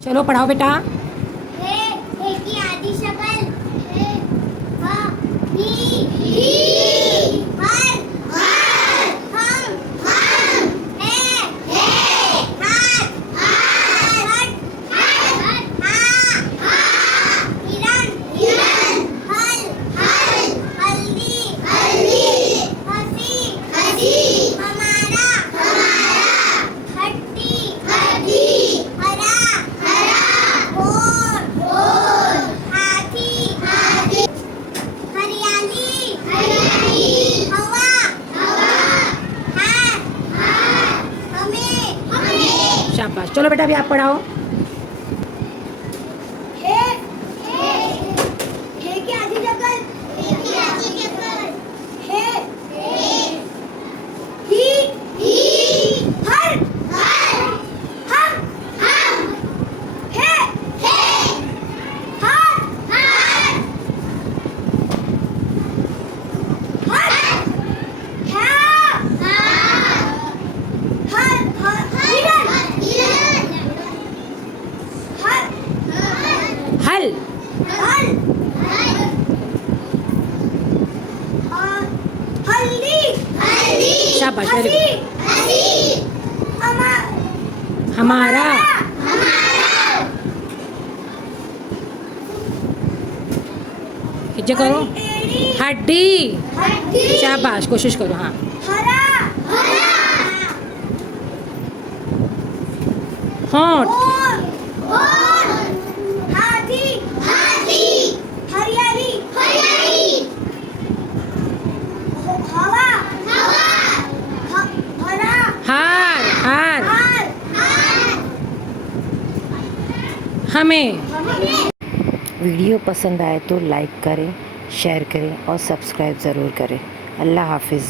चलो पढ़ाओ बेटा। हे की आदि शक्ल हे ही हर हम हे हाथ हट हा हिरन हल हल्दी हंसी हमारा हड्डी हरा घोर हाथी हरियाली हवा हाथ हमें शाबाश। चलो बेटा अभी आप पढ़ाओ। हे की आदि शक्ल हे ही हर हम हे हाथ हल शाबाश, वेरी गुड। हमारा इज्जत करो। हड्डी शाबाश, कोशिश करो। हाँ होंठ हाथी हरियाली हवा हरा हार हार हार हमें। वीडियो पसंद आए तो लाइक करें, शेयर करें और सब्सक्राइब ज़रूर करें। अल्लाह हाफिज़।